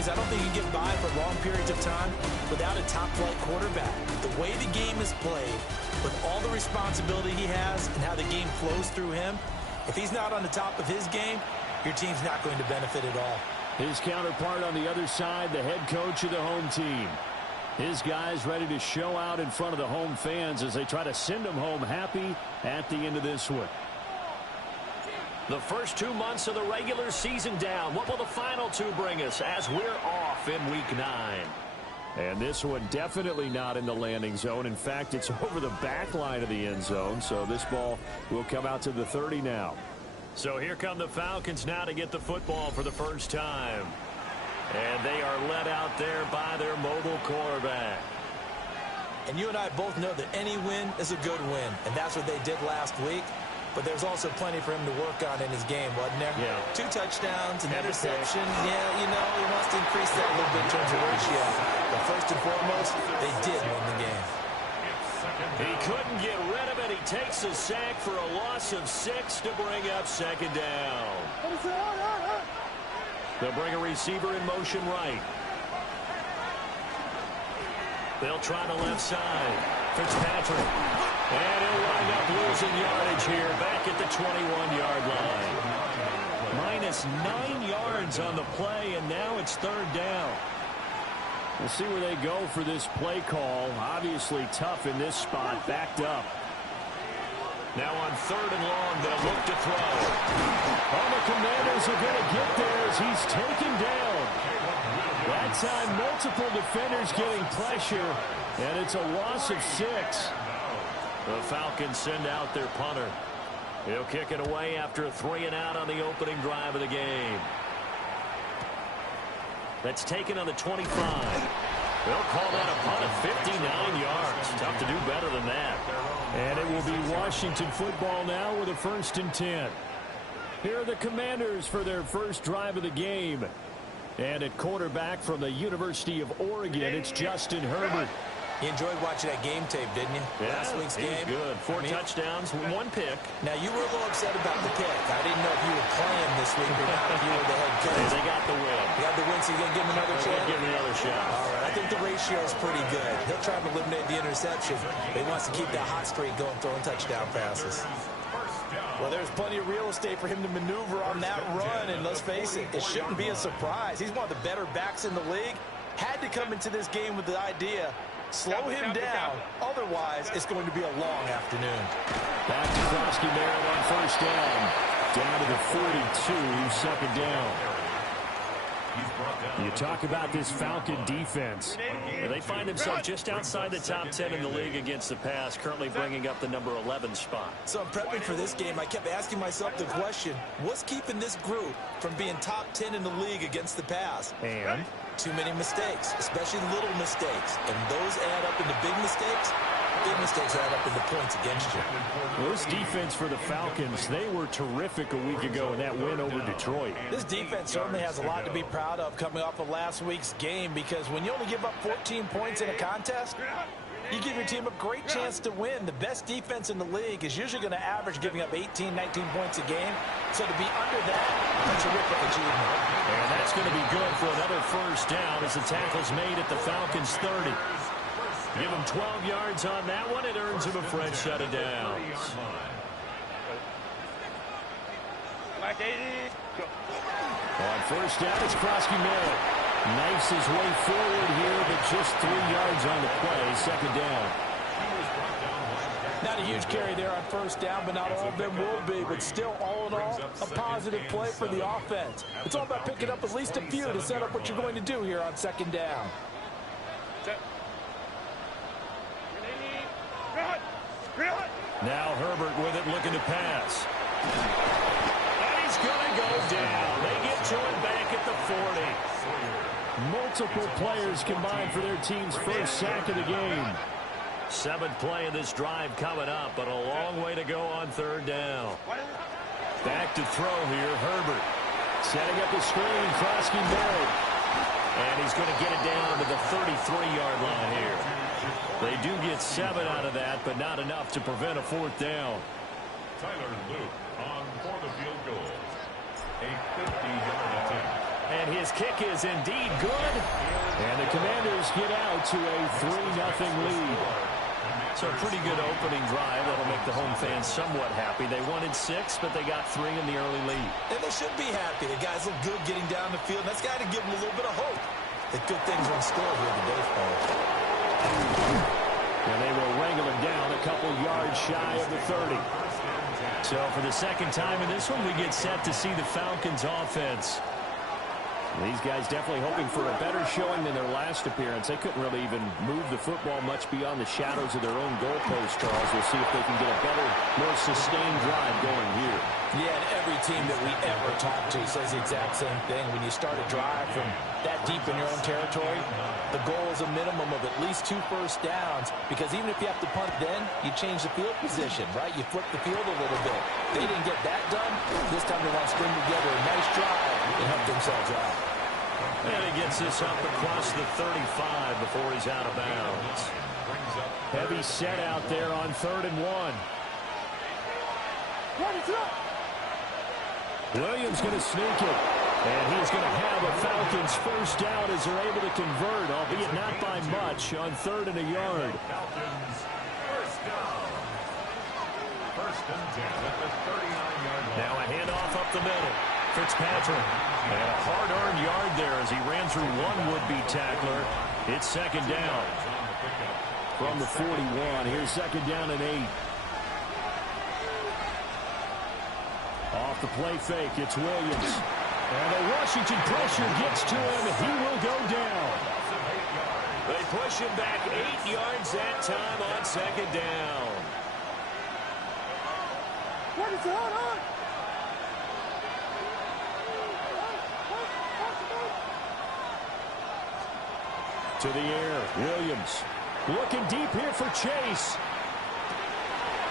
days, I don't think you get by for long periods of time without a top-flight quarterback. The way the game is played, with all the responsibility he has and how the game flows through him, if he's not on the top of his game, your team's not going to benefit at all. His counterpart on the other side, the head coach of the home team. His guys ready to show out in front of the home fans as they try to send them home happy at the end of this one. The first 2 months of the regular season down. What will the final 2 bring us as we're off in Week 9? And this one definitely not in the landing zone. In fact, it's over the back line of the end zone. So this ball will come out to the 30 now. So here come the Falcons now to get the football for the first time. And they are led out there by their mobile quarterback. And you and I both know that any win is a good win. And that's what they did last week. But there's also plenty for him to work on in his game, wasn't there? Yeah. 2 touchdowns, an interception. Yeah, you know, he wants to increase that a little bit in terms of ratio. But first and foremost, they did win the game. He couldn't get rid of it. He takes a sack for a loss of 6 to bring up second down. They'll bring a receiver in motion right. They'll try the left side. Fitzpatrick. And he'll wind up losing yardage here back at the 21-yard line. Minus 9 yards on the play, and now it's third down. We'll see where they go for this play call. Obviously tough in this spot, backed up. Now on third and long, they'll look to throw. Oh, the Commanders are going to get there as he's taken down. That time, multiple defenders getting pressure, and it's a loss of 6. The Falcons send out their punter. He'll kick it away after a 3-and-out on the opening drive of the game. That's taken on the 25. They'll call that a punt of 59 yards. Tough to do better than that. And it will be Washington football now with a 1st and 10. Here are the Commanders for their first drive of the game. And at quarterback from the University of Oregon, it's Justin Herbert. You enjoyed watching that game tape, didn't you? Yeah, Last week's game. Good. 4 touchdowns, 1 pick. Now, you were a little upset about the pick. I didn't know if you were playing this week or not, if you were the head coach. Hey, they got the win. You got the win, so you're going to give him another shot? Give him another shot. All right. I think the ratio is pretty good. He'll try to eliminate the interception, but he wants to keep that hot streak going, throwing touchdown passes. Well, there's plenty of real estate for him to maneuver on that run, and let's face it, it shouldn't be a surprise. He's one of the better backs in the league. Had to come into this game with the idea, slow him down, otherwise it's going to be a long afternoon. Back to Krosky-Merritt on first down. Down to the 42, second down. You talk about this Falcon defense. They find themselves just outside the top 10 in the league against the pass, currently bringing up the number 11 spot. So I'm prepping for this game. I kept asking myself the question, what's keeping this group from being top 10 in the league against the pass? And? Too many mistakes, especially little mistakes. And those add up into big mistakes. Big mistakes add up into points against you. Well, this defense for the Falcons, they were terrific a week ago in that win over Detroit. This defense certainly has a lot to be proud of coming off of last week's game, because when you only give up 14 points in a contest, you give your team a great chance to win. The best defense in the league is usually going to average giving up 18, 19 points a game. So to be under that, that's a terrific achievement. And that's going to be good for another first down as the tackle's made at the Falcons' 30. Give him 12 yards on that one. It earns him a fresh set of downs. On first down, it's Krosky-Merritt. Knifes his way forward here, but just 3 yards on the play. Second down. Not a huge carry there on first down, but not all of them will be. But still, all in all, a positive play for the offense. It's all about picking up at least a few to set up what you're going to do here on second down. Now Herbert with it, looking to pass. And he's going to go down. They get to him back at the 40. Multiple players combined for their team's first sack of the game. 7th play of this drive coming up, but a long way to go on third down. Back to throw here, Herbert. Setting up the screen, Krosky-Merritt. And he's going to get it down to the 33-yard line here. They do get 7 out of that, but not enough to prevent a fourth down. Tyler Luke on for the field goal. A 50-yard attempt. And his kick is indeed good. And the Commanders get out to a 3-0 lead. So a pretty good opening drive. That'll make the home fans somewhat happy. They wanted 6, but they got 3 in the early lead. And they should be happy. The guys look good getting down the field. That's got to give them a little bit of hope that good things are in store here in the baseball. And they will wrangle him down a couple yards shy of the 30. So for the second time in this one, we get set to see the Falcons offense. These guys definitely hoping for a better showing than their last appearance. They couldn't really even move the football much beyond the shadows of their own goalpost, Charles. We'll see if they can get a better, more sustained drive going here. Yeah, and every team that we ever talk to says the exact same thing. When you start a drive from that deep in your own territory, the goal is a minimum of at least 2 first downs, because even if you have to punt then, you change the field position, right? You flip the field a little bit. They didn't get that done. This time they want to string together a nice drive and help themselves out. And he gets this up across the 35 before he's out of bounds. Heavy set out there on 3rd and 1. Williams going to sneak it. And he's going to have a Falcons first down as they're able to convert, albeit not by much, on 3rd and a yard. Now a handoff up the middle. Fitzpatrick. And a hard-earned yard there as he ran through one would-be tackler. It's 2nd down. From the 41, here's 2nd down and 8. Off the play fake, it's Williams. And the Washington pressure gets to him. He will go down. They push him back 8 yards that time on 2nd down. What is going on? To the air, Williams. Looking deep here for Chase.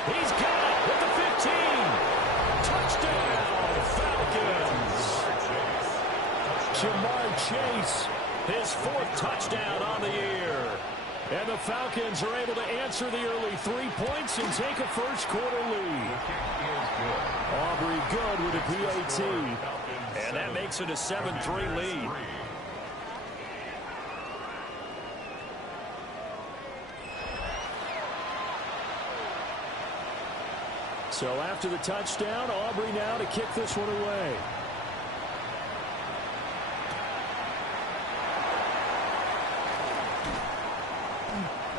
He's got it with the 15. Touchdown, Falcons. Jamar Chase. His 4th touchdown on the year. And the Falcons are able to answer the early 3 points and take a first-quarter lead. Aubrey good with a PAT. And that makes it a 7-3 lead. So after the touchdown, Aubrey now to kick this one away.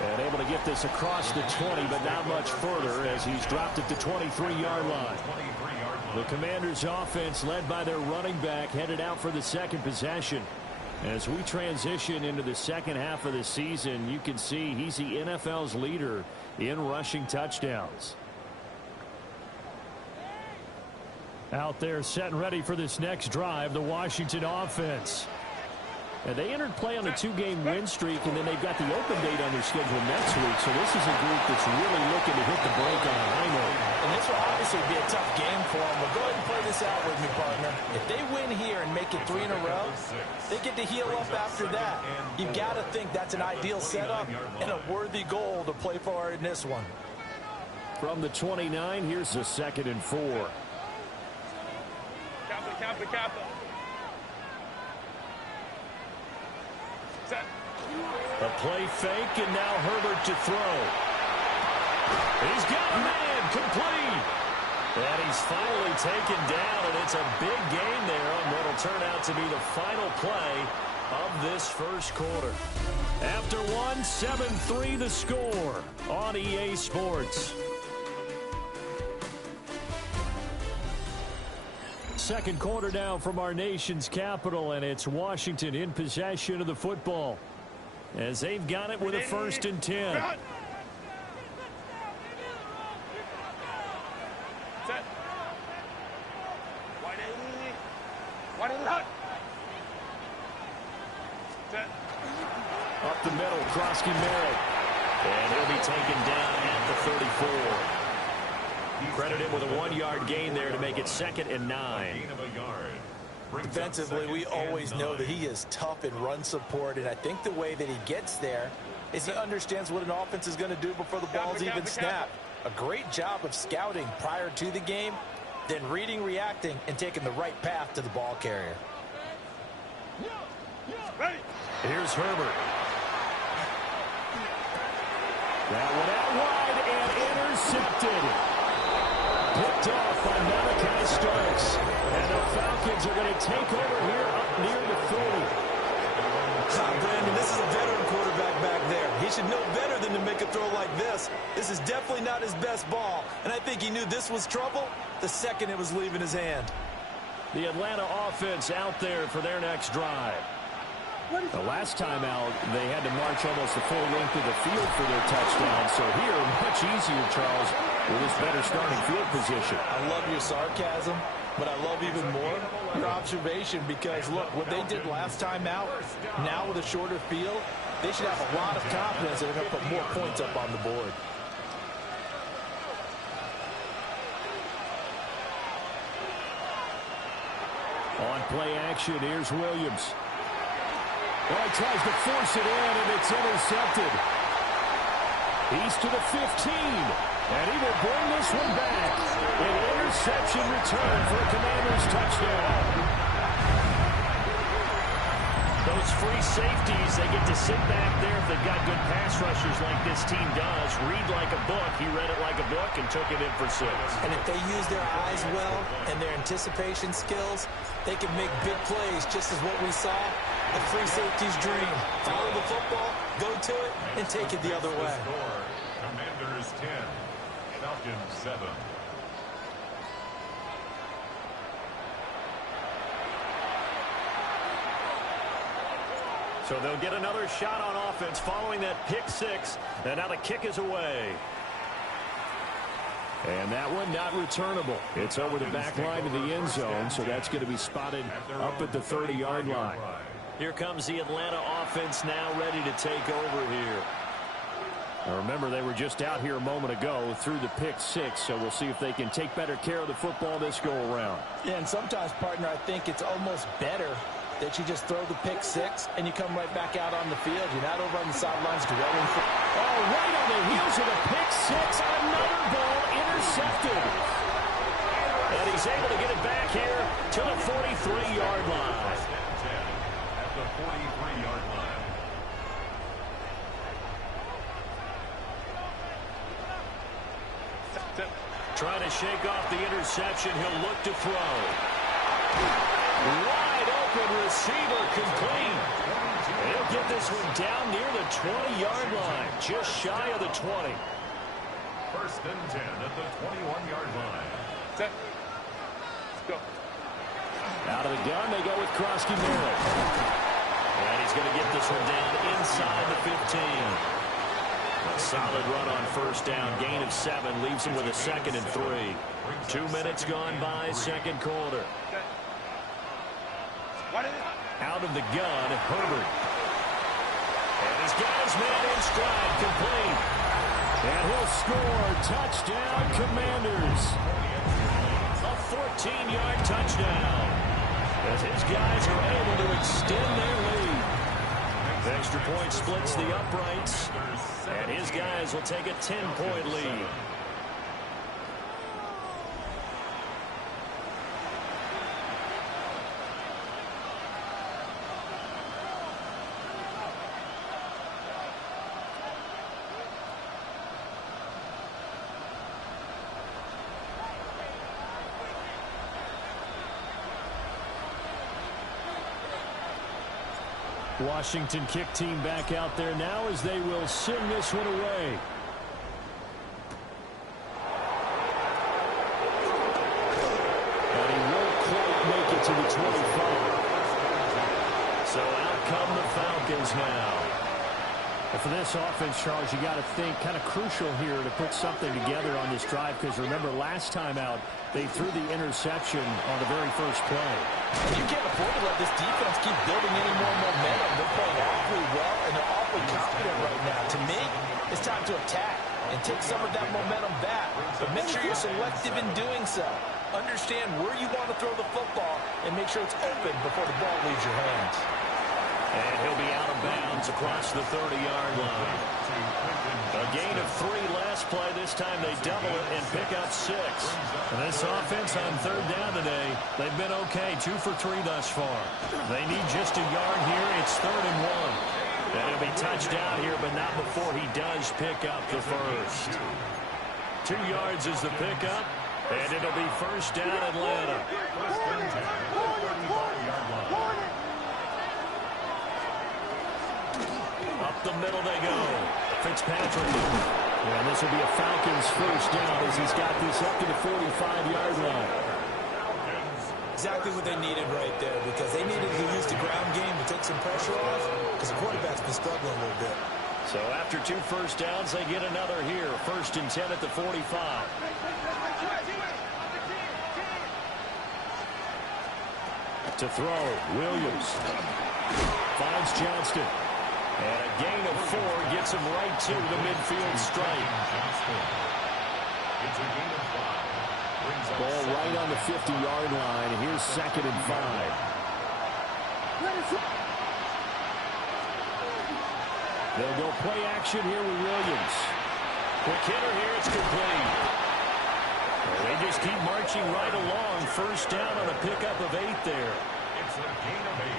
And able to get this across the 20, but not much further as he's dropped it to 23-yard line. The Commanders' offense, led by their running back, headed out for the 2nd possession. As we transition into the second half of the season, you can see he's the NFL's leader in rushing touchdowns. Out there set and ready for this next drive, the Washington offense. And they entered play on a 2-game win streak, and then they've got the open date on their schedule next week. So this is a group that's really looking to hit the break on a high note. And this will obviously be a tough game for them. But go ahead and play this out with me, partner. If they win here and make it 3 in a row, they get to heal up after that. You've got to think that's an ideal setup and a worthy goal to play for in this one. From the 29, here's a 2nd and 4. Kappa. A play fake, and now Herbert to throw. He's got man complete. And he's finally taken down, and it's a big gain there on what will turn out to be the final play of this first quarter. After one, 7-3 the score on EA Sports. Second quarter now from our nation's capital, and it's Washington in possession of the football as they've got it with a 1st and 10. Up the middle, Krosky Merritt. And he'll be taken down at the 34. Credit him with a 1-yard gain there to make it 2nd and 9. Defensively, we always know that he is tough in run support, and I think the way that he gets there is he understands what an offense is going to do before the ball's even snapped. A great job of scouting prior to the game, then reading, reacting, and taking the right path to the ball carrier. Here's Herbert. That one out wide and intercepted. Picked off by Malachi Starks. And the Falcons are going to take over here up near the 30. Brandon, this is a veteran quarterback back there. He should know better than to make a throw like this. This is definitely not his best ball. And I think he knew this was trouble the second it was leaving his hand. The Atlanta offense out there for their next drive. The last time out, they had to march almost the full length of the field for their touchdown. So here, much easier, Charles, with this better starting field position. I love your sarcasm, but I love even more your observation because, look, what they did last time out, now with a shorter field, they should have a lot of confidence that they're going to put more points up on the board. On play action, here's Williams. Oh, he tries to force it in, and it's intercepted. He's to the 15, and he will bring this one back. An interception return for a Commanders touchdown. Those free safeties, they get to sit back there if they've got good pass rushers like this team does. Read like a book. He read it like a book and took it in for 6. And if they use their eyes well and their anticipation skills, they can make big plays, just as what we saw. The free safety's dream. Follow the football, go to it, and take it the other way. Commanders 10, Falcons 7. So they'll get another shot on offense following that pick 6. And now the kick is away. And that one not returnable. It's over the back line of the end zone, so that's going to be spotted up at the 30-yard line. Here comes the Atlanta offense now ready to take over here. Now remember, they were just out here a moment ago through the pick 6, so we'll see if they can take better care of the football this go-around. Yeah, and sometimes, partner, I think it's almost better that you just throw the pick 6 and you come right back out on the field. You're not over on the sidelines dwelling for... Oh, right on the heels of the pick 6. Another ball intercepted. And he's able to get it back here to the 43-yard line. At the 43-yard line. Trying to shake off the interception. He'll look to throw. Wide open receiver complete. He'll get this one down near the 20-yard line, just shy of the 20. First and 10 at the 21-yard line. Set. Let's go. Out of the gun, they go with Krosky Merritt. And he's going to get this one down inside the 15. A solid run on first down. Gain of 7 leaves him with a 2nd and 3. 2 minutes gone by, second quarter. Out of the gun, Herbert. And he's got his man in stride, complete. And he'll score. Touchdown, Commanders. A 14-yard touchdown. As his guys are able to extend their lead. The extra point splits the uprights. And his guys will take a 10-point lead. Washington kick team back out there now as they will send this one away. And he won't quite make it to the 25. So out come the Falcons now. And for this offense, Charles, you got to think kind of crucial here to put something together on this drive, because remember last time out they threw the interception on the very first play. And you can't afford to let this defense keep building any more momentum. They're playing awfully well, and they're awfully confident right now. To me, it's time to attack and take some of that momentum back. But make sure you're selective in doing so. Understand where you want to throw the football and make sure it's open before the ball leaves your hands. And he'll be out of bounds downs across the 30-yard line. A gain of 3 last play. This time they double it and pick up 6. And this offense on third down today, they've been okay. 2 for 3 thus far. They need just a yard here. It's 3rd and 1. And it'll be touchdown here, but not before he does pick up the first. 2 yards is the pickup, and it'll be first down Atlanta. Up the middle they go. Fitzpatrick. And this will be a Falcons first down as he's got this up to the 45-yard line. Exactly what they needed right there, because they needed to use the ground game to take some pressure off, because the quarterback's been struggling a little bit. So after 2 first downs, they get another here. 1st and 10 at the 45. To throw, Williams. Finds Johnston. And a gain of 4 gets him right to the midfield stripe. Ball right on the 50-yard line. Here's 2nd and 5. They'll go play action here with Williams. Quick hitter here, it's complete. Well, they just keep marching right along. First down on a pickup of 8 there. It's a gain of 8.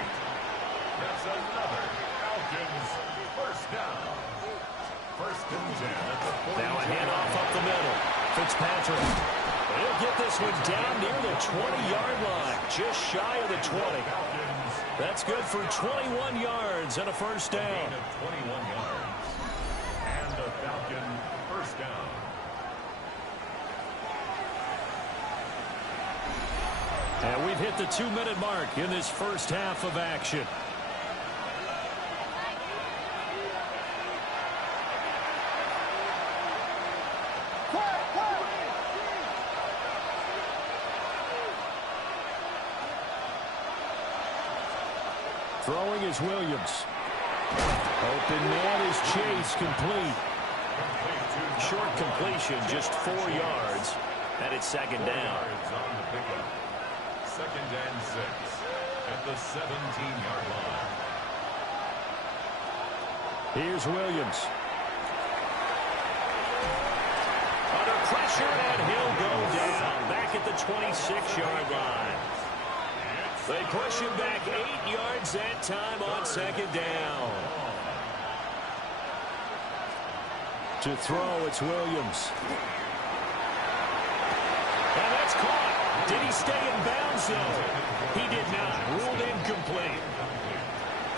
That's another Falcons first down. 1st and 10 at the 40. Now a handoff up the middle. Fitzpatrick. He'll get this one down near the 20-yard line. Just shy of the 20. That's good for 21 yards and a first down. Gain of 21 yards. And a Falcon first down. And we've hit the 2-minute mark in this first half of action. Throwing is Williams. Open man is Chase, complete. Short completion, just 4 yards. And it's 2nd down. On the pickup. 2nd and 6 at the 17-yard line. Here's Williams. Under pressure, and he'll go down. Back at the 26-yard line. They push him back 8 yards that time on 2nd down. To throw, it's Williams. And that's caught. Did he stay in bounds, though? He did not. Ruled incomplete.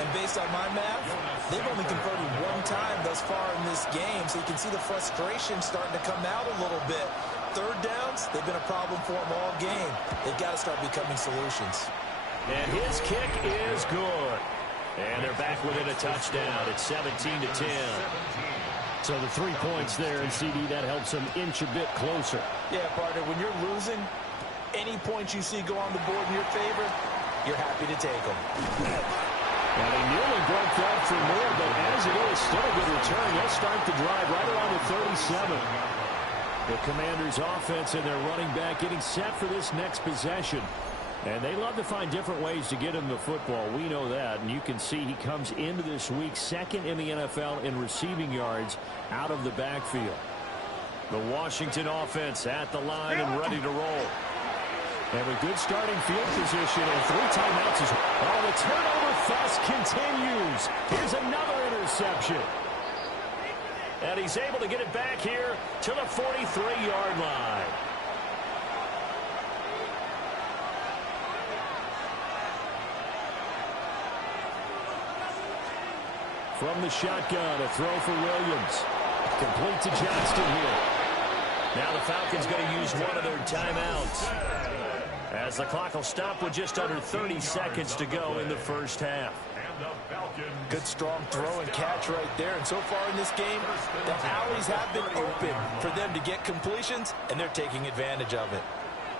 And based on my math, they've only converted 1 time thus far in this game, so you can see the frustration starting to come out a little bit. 3rd downs, they've been a problem for them all game. They've got to start becoming solutions. And his kick is good. And they're back within a touchdown. It's 17-10. So the 3 points there, and CD, that helps them inch a bit closer. Yeah, partner, when you're losing, any points you see go on the board in your favor, you're happy to take them. Well, they nearly broke that for more, but as it is, still a good return. They'll start the drive right around the 37. The Commanders' offense and their running back getting set for this next possession. And they love to find different ways to get him the football. We know that. And you can see he comes into this week 2nd in the NFL in receiving yards out of the backfield. The Washington offense at the line and ready to roll. And with good starting field position and 3 timeouts as well. Oh, the turnover fuss continues. Here's another interception. And he's able to get it back here to the 43-yard line. From the shotgun, a throw for Williams. Complete to Johnston here. Now the Falcons going to use one of their timeouts, as the clock will stop with just under 30 seconds to go in the first half. Good strong throw and catch right there. And so far in this game, the alleys have been open for them to get completions, and they're taking advantage of it.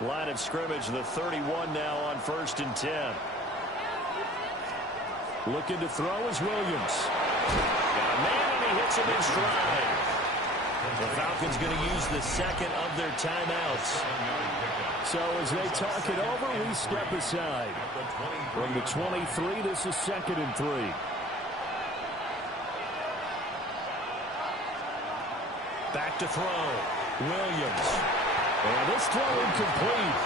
Line of scrimmage, the 31 now on 1st and 10. Looking to throw is Williams. Got a man, and he hits him in stride. The Falcons going to use the 2nd of their timeouts. So as they talk it over, we step aside. From the 23, this is 2nd and 3. Back to throw. Williams. And this throw incomplete.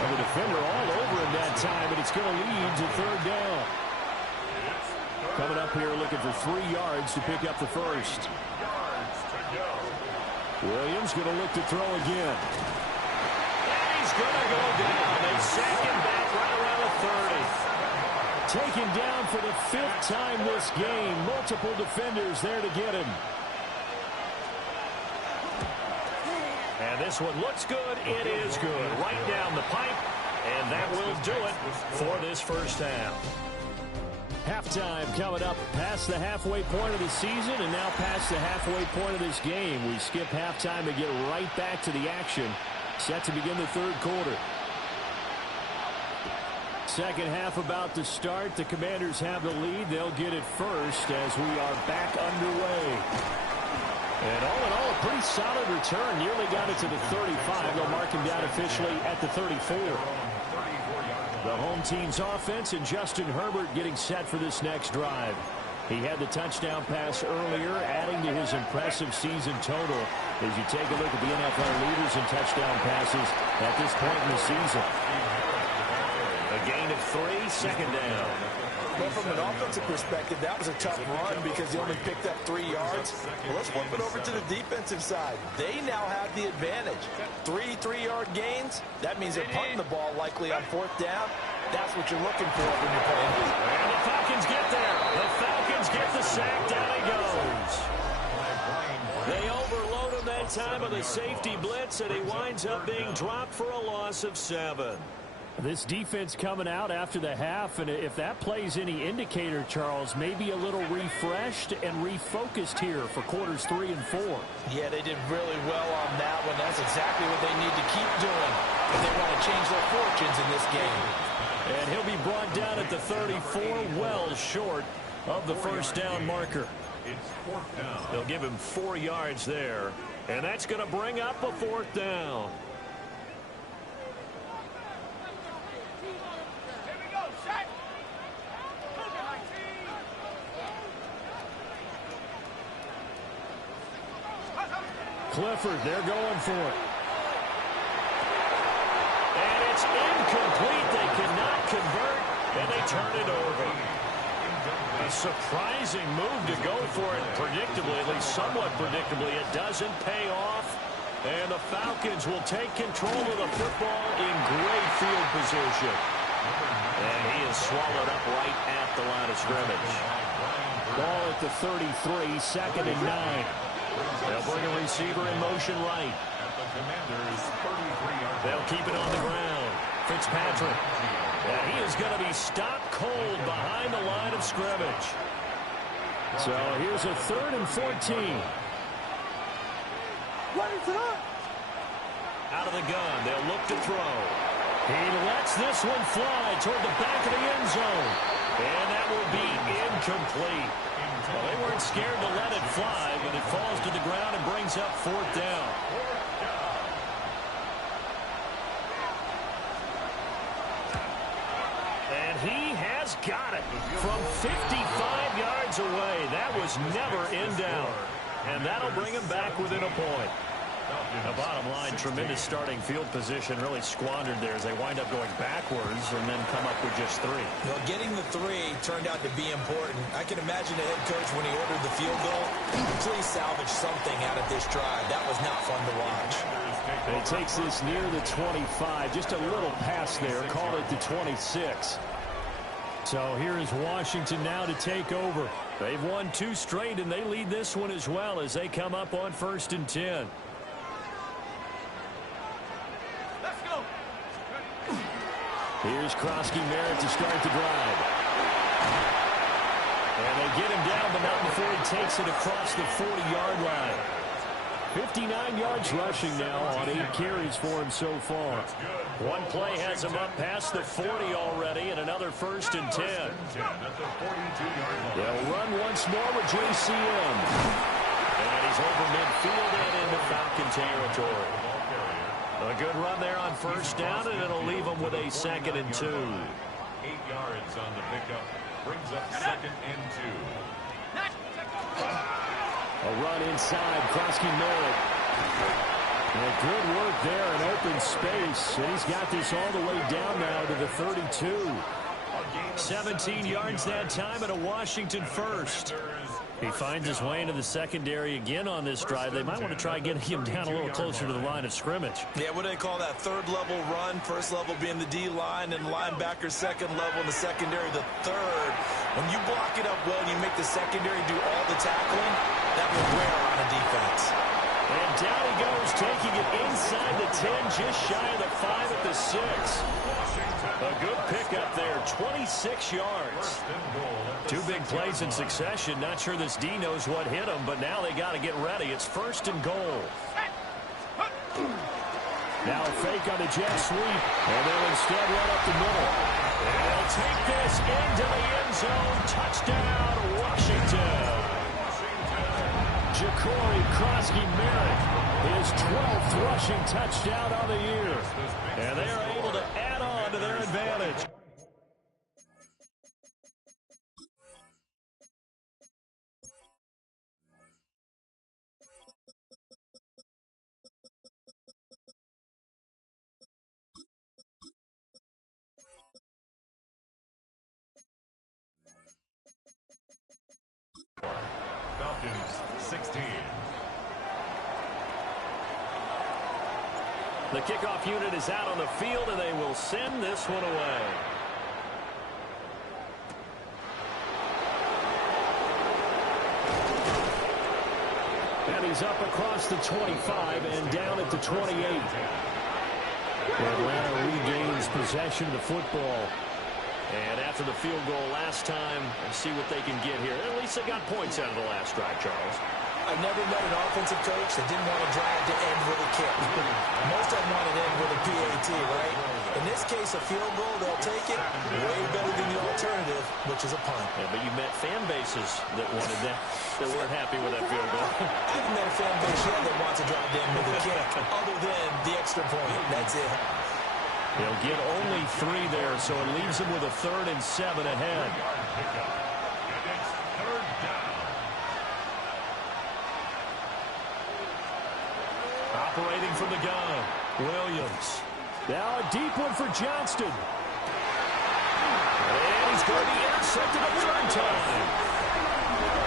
And the defender all over him that time, and it's going to lead to third down. Coming up here looking for 3 yards to pick up the first. Williams going to look to throw again. And he's going to go down. They sack him back right around the 30. Taken down for the 5th time this game. Multiple defenders there to get him. And this one looks good. It is good. Right down the pipe. And that will do it for this first half. Halftime coming up past the halfway point of the season and now past the halfway point of this game. We skip halftime and get right back to the action. Set to begin the third quarter. Second half about to start. The Commanders have the lead. They'll get it first as we are back underway. And all in all, a pretty solid return. Nearly got it to the 35. They'll mark him down officially at the 34. The home team's offense and Justin Herbert getting set for this next drive. He had the touchdown pass earlier, adding to his impressive season total as you take a look at the NFL leaders in touchdown passes at this point in the season. A gain of 3, second down. Well, from an offensive perspective, that was a tough run because he only picked up 3 yards. Well, let's flip it over to the defensive side. They now have the advantage. 3 3-yard gains. That means they're punting the ball likely on 4th down. That's what you're looking for when you're playing. And the Falcons get there. The Falcons get the sack. Down he goes. They overload him that time with a safety blitz, and he winds up being dropped for a loss of 7. This defense coming out after the half, and if that plays any indicator, Charles, maybe a little refreshed and refocused here for quarters 3 and 4. Yeah, they did really well on that one. That's exactly what they need to keep doing if they want to change their fortunes in this game. And he'll be brought down at the 34, well short of the first down marker. They'll give him 4 yards there, and that's going to bring up a 4th down. Clifford, they're going for it. And it's incomplete. They cannot convert, and they turn it over. A surprising move to go for it predictably, at least somewhat predictably. It doesn't pay off, and the Falcons will take control of the football in great field position. And he is swallowed up right at the line of scrimmage. Ball at the 33, 2nd and 9. They'll bring a receiver in motion right. They'll keep it on the ground. Fitzpatrick. And he is going to be stopped cold behind the line of scrimmage. So here's a 3rd and 14. Out of the gun. They'll look to throw. He lets this one fly toward the back of the end zone. And that will be incomplete. Well, they weren't scared to let it fly, but it falls to the ground and brings up 4th down. And he has got it from 55 yards away. That was never in doubt. And that'll bring him back within a point. The bottom line, tremendous starting field position, really squandered there as they wind up going backwards and then come up with just 3. Well, getting the 3 turned out to be important. I can imagine the head coach, when he ordered the field goal, please salvage something out of this drive. That was not fun to watch. And he takes this near the 25. Just a little pass there. Call it the 26. So here is Washington now to take over. They've won 2 straight, and they lead this one as well as they come up on 1st and 10. Here's Krosky-Merritt to start the drive. And they get him down, but not before he takes it across the 40-yard line. 59 yards rushing now on 8 carries for him so far. One play has him up past the 40 already, and another 1st and 10. They'll run once more with JCM. And he's over midfield and into Falcon territory. A good run there on 1st down, and it'll leave them with a 2nd and 2. 8 yards on the pickup. Brings up 2nd and 2. A run inside. Krosky Merritt. And good work there in open space. And he's got this all the way down now to the 32. 17 yards that time and a Washington first. He finds his way into the secondary again on this drive. They might want to try getting him down a little closer to the line of scrimmage. Yeah, what do they call that? Third level run. First level being the D-line and linebacker. Second level in the secondary, the third. When you block it up well and you make the secondary do all the tackling, that will wear on a defense. And down he goes, taking it inside the 10, just shy of the 5 at the 6. A good pickup there, 26 yards. Two big plays in succession. Not sure this D knows what hit him, but now they got to get ready. It's 1st and goal. Now a fake on the jet sweep, and they'll instead run up the middle. And they'll take this into the end zone. Touchdown, Washington. Ja'Cory Krosky Merritt, his 12th rushing touchdown on the year. And they are able to add on to their advantage. Falcons 16. The kickoff unit is out on the field, and they will send this one away. And he's up across the 25 and down at the 28. Atlanta regains possession of the football. And after the field goal last time, let's see what they can get here. At least they got points out of the last drive, Charles. I've never met an offensive coach that didn't want to drive to end with a kick. Most of them want to end with a PAT, right? In this case, a field goal, they'll take it way better than the alternative, which is a punt. Yeah, but you met fan bases that wanted that, that weren't happy with that field goal. I haven't met a fan base yet that wants to drive to end with a kick, other than the extra point. That's it. They'll get only 3 there, so it leaves them with a 3rd and 7 ahead. Operating from the gun, Williams. Now a deep one for Johnston. And he's going to be intercepted a 3rd time.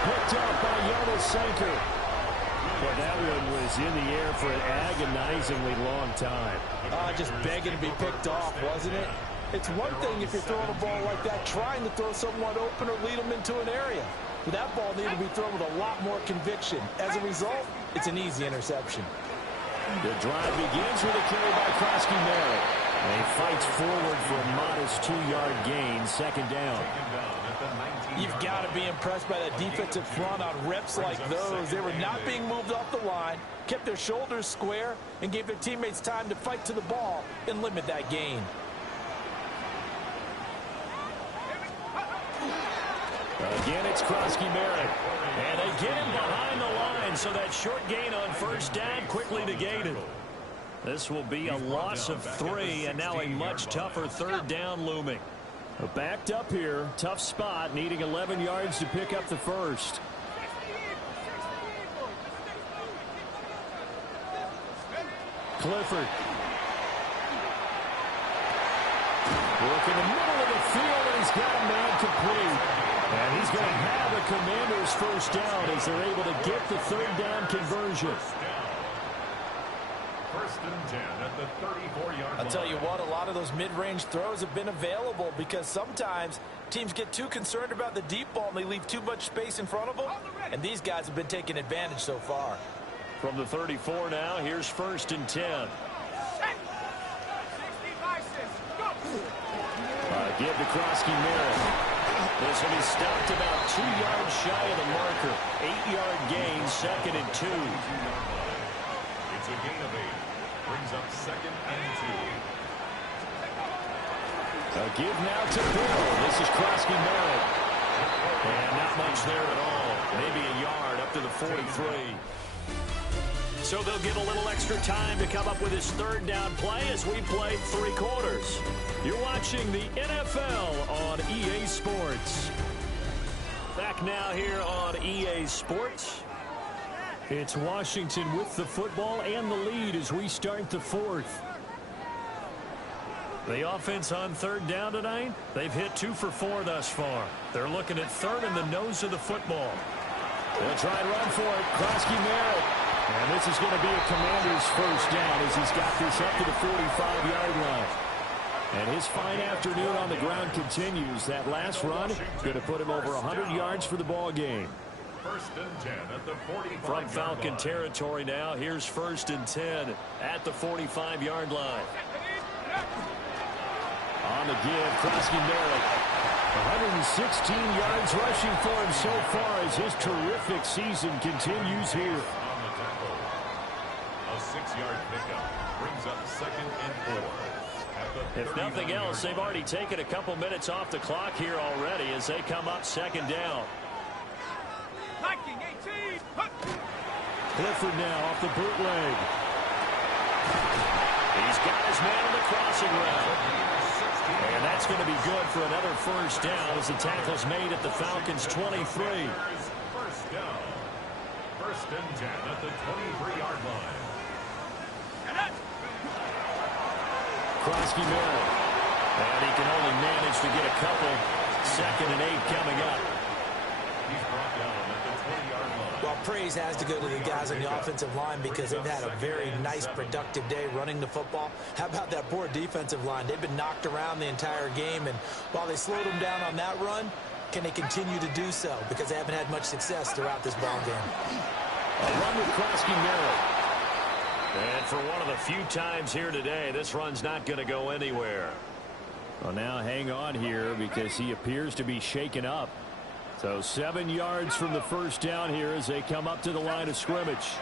Picked up by Jonas Sanker. But that one was in the air for an agonizingly long time. Just begging to be picked off, wasn't it? It's one thing if you're throwing a ball like that, trying to throw someone open or lead them into an area. But that ball needed to be thrown with a lot more conviction. As a result, it's an easy interception. The drive begins with a carry by Krosky Merritt. And he fights forward for a modest 2-yard gain, 2nd down. You've got to be impressed by that defensive front on reps like those. They were not being moved off the line, kept their shoulders square, and gave their teammates time to fight to the ball and limit that gain. Again, it's Krosky Merritt. And they get him behind the line, so that short gain on 1st down quickly negated. This will be a loss of 3, and now a much tougher 3rd down looming. Backed up here, tough spot, needing 11 yards to pick up the 1st. Clifford. Work in the middle of the field, and he's got a man complete. And he's going to have the Commanders' 1st down as they're able to get the 3rd down conversion. 1st and 10 at the 34-yard line. I'll tell you what, a lot of those mid-range throws have been available because sometimes teams get too concerned about the deep ball and they leave too much space in front of them, and these guys have been taking advantage so far. From the 34 now, here's 1st and 10. Give to Krosky Merritt. This will be stopped about 2 yards shy of the marker. 8-yard gain, 2nd and 2. It's a gain of 8. Brings up 2nd and 2. A give now to Bill. This is Krosky Merritt. And not much there at all. Maybe a yard up to the 43. So they'll get a little extra time to come up with his 3rd down play as we play 3 quarters. You're watching the NFL on EA Sports. Back now here on EA Sports. It's Washington with the football and the lead as we start the fourth. The offense on third down tonight, they've hit 2 for 4 thus far. They're looking at third in the nose of the football. They'll try and run for it. Krosky Merritt. And this is going to be a Commander's first down as he's got this up to the 45-yard line. And his fine afternoon on the ground continues. That last run going to put him over 100 yards for the ball game. First and 10 at the 45. From Falcon territory now, here's first and 10 at the 45-yard line. On the give, Krosky Merritt. 116 yards rushing for him so far as his terrific season continues here. On the tackle. A 6-yard pickup brings up second and 4. If nothing else, they've already taken a couple minutes off the clock here already as they come up second down. Clifford now off the bootleg. He's got his man on the crossing route. And that's going to be good for another first down as the tackle's made at the Falcons' 23. First down. First and 10 at the 23-yard line. Krosky Merritt. And he can only manage to get a couple. Second and 8 coming up. He's brought down at the 20-yard line. Well, praise has to go to the guys on the offensive line because they've had a very nice, productive day running the football. How about that poor defensive line? They've been knocked around the entire game, and while they slowed them down on that run, can they continue to do so? Because they haven't had much success throughout this ball game. A run with Krosky Merritt. And for one of the few times here today, this run's not going to go anywhere. Well, now hang on here because he appears to be shaken up. So 7 yards from the first down here as they come up to the line of scrimmage.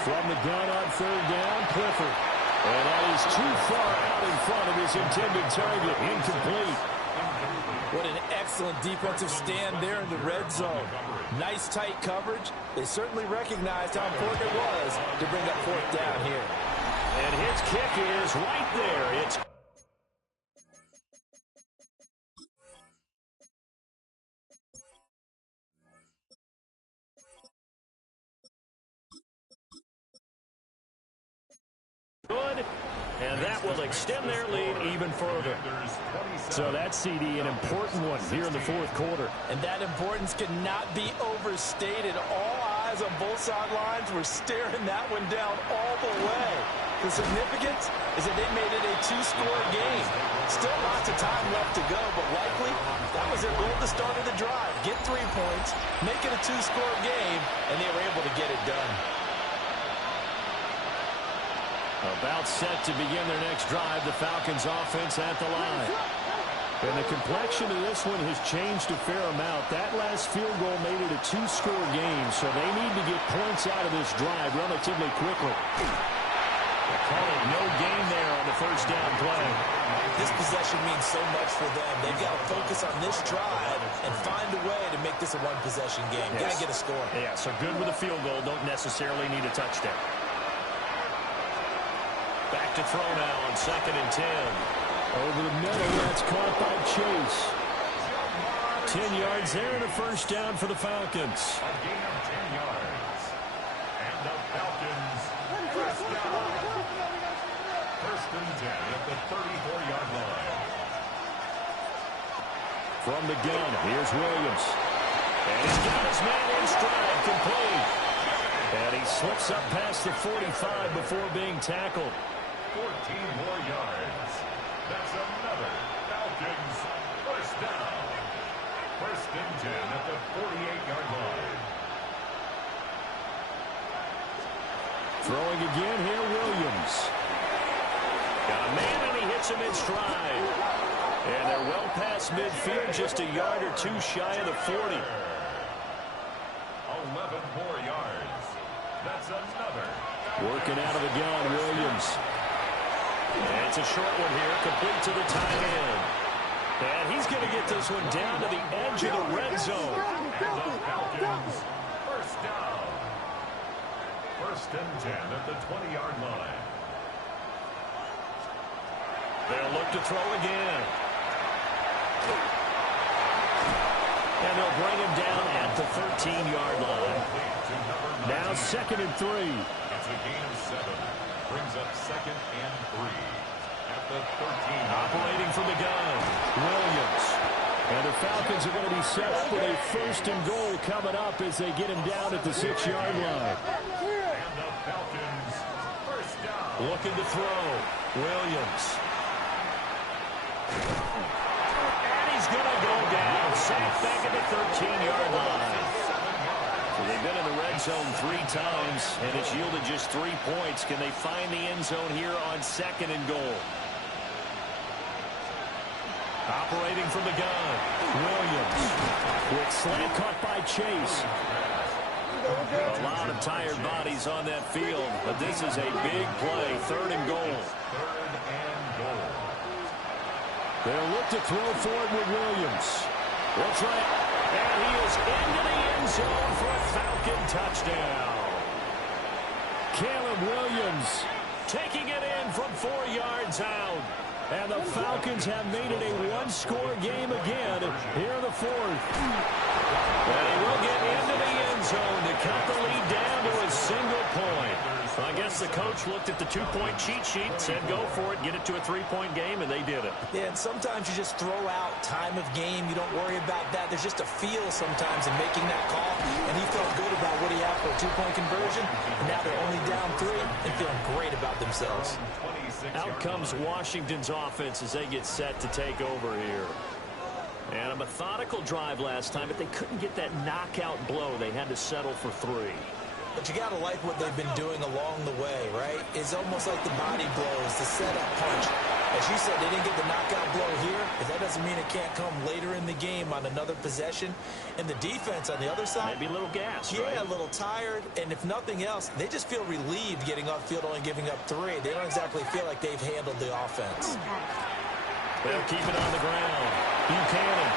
From the gun on third down, Clifford. And that is too far out in front of his intended target. Incomplete. What an excellent defensive stand there in the red zone. Nice tight coverage. They certainly recognized how important it was to bring up fourth down here. And his kick is right there. It's good, and that will extend their lead even further. So that CD, an important one here in the fourth quarter. And that importance cannot be overstated. All eyes on both sidelines were staring that one down all the way. The significance is that they made it a 2-score game. Still lots of time left to go, but likely that was their goal at the start of the drive. Get 3 points, make it a 2-score game, and they were able to get it done. About set to begin their next drive, the Falcons offense at the line. And the complexion of this one has changed a fair amount. That last field goal made it a 2-score game, so they need to get points out of this drive relatively quickly. They're calling no gain there on the first down play. This possession means so much for them. They've got to focus on this drive and find a way to make this a one-possession game. Got to get a score. Yeah, so good with a field goal. Don't necessarily need a touchdown. Back to throw now on second and 10. Over the middle, that's caught by Chase. 10 yards there and a first down for the Falcons. A gain of 10 yards. And the Falcons first down. First and 10 at the 34-yard line. From the gun, here's Williams. And he's got his man in stride, complete. And he slips up past the 45 before being tackled. 14 more yards. That's another Falcons first down. First and 10 at the 48-yard line. Throwing again here, Williams. Got a man and he hits him in stride. And they're well past midfield, just a yard or two shy of the 40. 11 more yards. That's another. Working out of the gun, Williams. And it's a short one here, complete to the tight end. And he's going to get this one down to the edge of the red zone. And the Falcons first down. First and 10 at the 20-yard line. They'll look to throw again. And they'll bring him down at the 13-yard line. To number Now 2nd and 3. It's a gain of 7. Brings up 2nd and 3. At the 13. Operating from the gun, Williams. And the Falcons are going to be set up with a 1st and goal coming up as they get him down at the 6-yard line. And the Falcons, first down. Looking to throw, Williams. And he's going to go down. Sacked back at the 13-yard line. So they've been in the red zone 3 times, and it's yielded just 3 points. Can they find the end zone here on 2nd and goal? Operating from the gun, Williams. Quick slant caught by Chase. A lot of tired bodies on that field, but this is a big play. 3rd and goal. 3rd and goal. They'll look to throw forward with Williams. They'll try it. And he is into the end zone for a Falcon touchdown. Caleb Williams Taking it in from 4 yards out. And the Falcons have made it a 1-score game again here in the 4th. And he will get into the end zone to cut the lead down to a single point. I guess the coach looked at the 2-point cheat sheet, said go for it, get it to a 3-point game, and they did it. Yeah, and sometimes you just throw out time of game. You don't worry about that. There's just a feel sometimes in making that call, and he felt good about what he had for a 2-point conversion, and now they're only down 3 and feeling great about themselves. Out comes Washington's offense as they get set to take over here. And a methodical drive last time, but they couldn't get that knockout blow. They had to settle for 3. But you got to like what they've been doing along the way, right? It's almost like the body blows, the setup punch. As you said, they didn't get the knockout blow here, but that doesn't mean it can't come later in the game on another possession. And the defense on the other side, maybe a little gas, yeah, right? A little tired. And if nothing else, they just feel relieved getting off field, only giving up 3. They don't exactly feel like they've handled the offense. They'll keep it on the ground. Buchanan.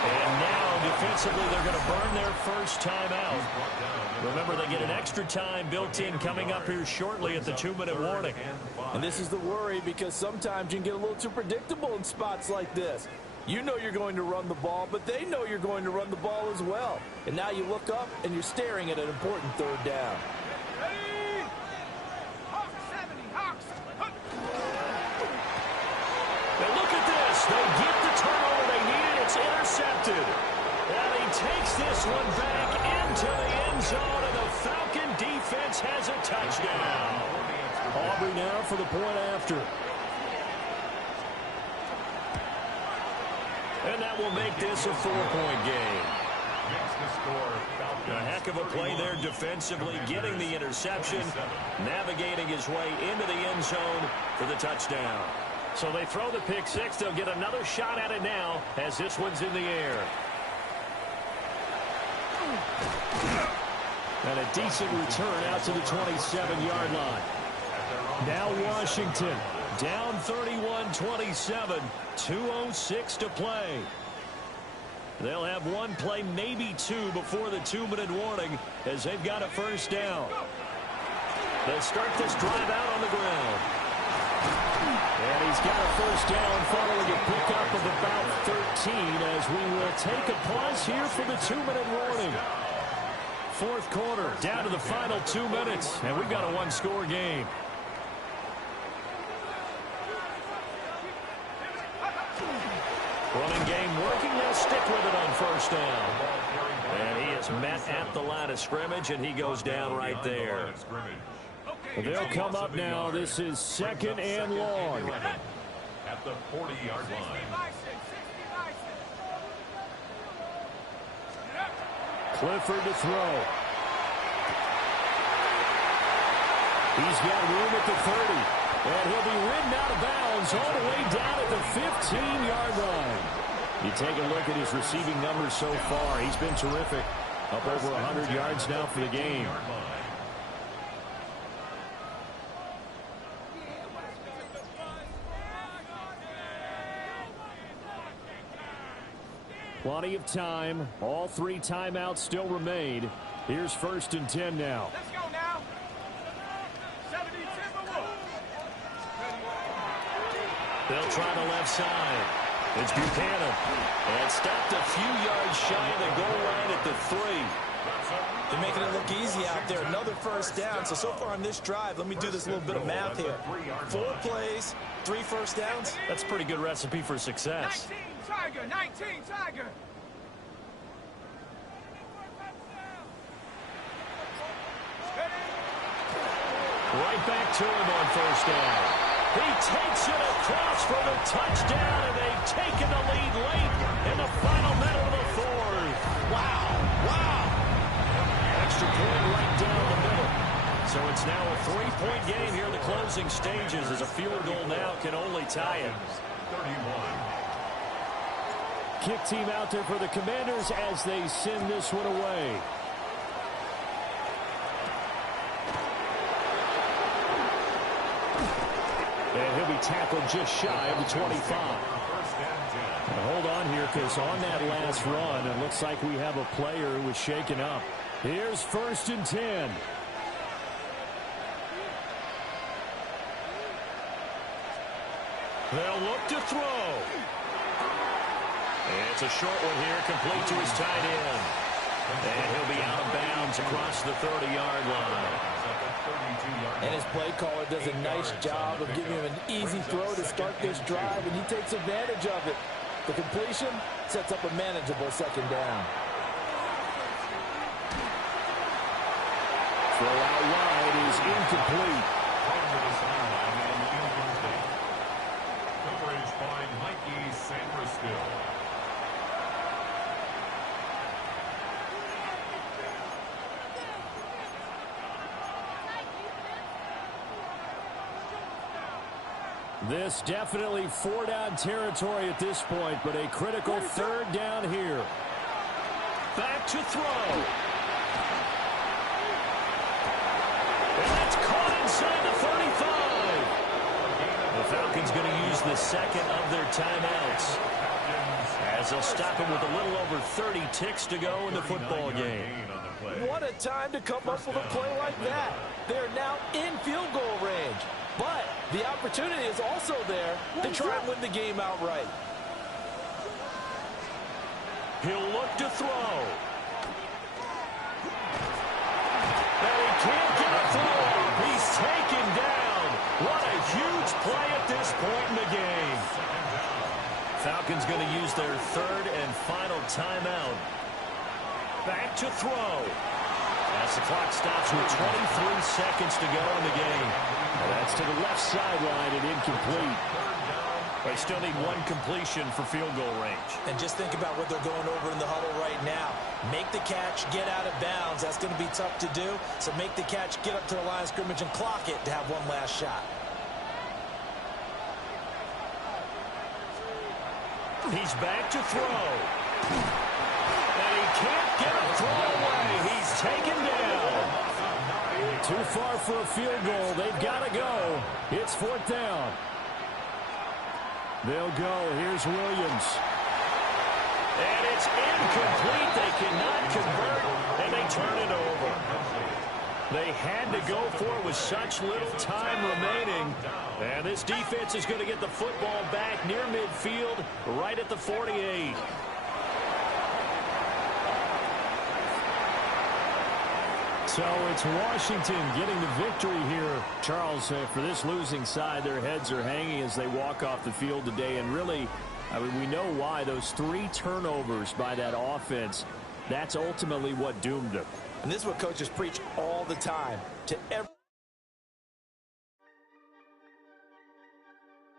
And now, defensively, they're going to burn their first time out. Remember, they get an extra time built in coming up here shortly at the 2-minute warning. And this is the worry, because sometimes you can get a little too predictable in spots like this. You know you're going to run the ball, but they know you're going to run the ball as well. And now you look up, and you're staring at an important 3rd down. Now look at this. They get the turnover they needed. It's intercepted. And he takes this one back into the end zone, and the Falcon defense has a touchdown. Aubrey now for the point after. And that will make this a 4-point game. A heck of a play there defensively, getting the interception, navigating his way into the end zone for the touchdown. So they throw the pick 6. They'll get another shot at it now as this one's in the air. And a decent return out to the 27-yard line. Now Washington down 31-27. 2:06 to play. They'll have 1 play, maybe 2, before the 2-minute warning as they've got a first down. They'll start this drive out on the ground. And he's got a first down following a pickup of about 13 as we will take a pause here for the 2-minute warning. 4th quarter, down to the final 2 minutes, and we've got a 1-score game. Running game working. They'll stick with it on first down. And he is met at the line of scrimmage, and he goes down right there. They'll come up now. This is 2nd and long. At the 40-yard line. Clifford to throw. He's got room at the 30. And he'll be ridden out of bounds all the way down at the 15-yard line. You take a look at his receiving numbers so far. He's been terrific. Up over 100 yards now for the game. Plenty of time. All 3 timeouts still remain. Here's 1st and 10 now. Let's go now. They'll try the left side. It's Buchanan. And stopped a few yards shy of the goal line at the 3. They're making it look easy out there. Another first down. So far on this drive, let me do this little bit of math here. 4 plays, 3 first downs. That's a pretty good recipe for success. 19 Tiger, 19 Tiger. Right back to him on first down. He takes it across for the touchdown, and they've taken the lead late in the final minute of the fourth. Wow. Extra point right down the middle. So it's now a 3-point game here in the closing stages, as a field goal now can only tie it. 31. Kick team out there for the Commanders as they send this one away. And he'll be tackled just shy of the 25. Now hold on here, because on that last run, it looks like we have a player who was shaken up. Here's 1st and 10. They'll look to throw. It's a short one here, complete to his tight end. And he'll be out of bounds across the 30-yard line. And his play caller does a nice job of giving him an easy throw to start this drive, and he takes advantage of it. The completion sets up a manageable 2nd down. Throw out wide is incomplete. Coverage by Mikey Sanderstill. This definitely 4-down territory at this point, but a critical 3rd down here. Back to throw. And that's caught inside the 35. The Falcons going to use the 2nd of their timeouts, as they'll stop him with a little over 30 ticks to go in the football game. What a time to come up with a play like that. They're now in field goal range. But the opportunity is also there to try and win the game outright. He'll look to throw. And he can't get a throw. He's taken down. What a huge play at this point in the game. Falcons going to use their 3rd and final timeout. Back to throw. As the clock stops with 23 seconds to go in the game. And that's to the left sideline and incomplete. They still need 1 completion for field goal range. And just think about what they're going over in the huddle right now. Make the catch, get out of bounds. That's going to be tough to do. So make the catch, get up to the line of scrimmage, and clock it to have one last shot. He's back to throw. And he can't get a throw away. He's taken down. Too far for a field goal. They've got to go. It's 4th down. They'll go. Here's Williams. And it's incomplete. They cannot convert, and they turn it over. They had to go for it with such little time remaining. And this defense is going to get the football back near midfield, right at the 48. So it's Washington getting the victory here. Charles, for this losing side, their heads are hanging as they walk off the field today. And really, I mean, we know why. Those 3 turnovers by that offense, that's ultimately what doomed them. And this is what coaches preach all the time to every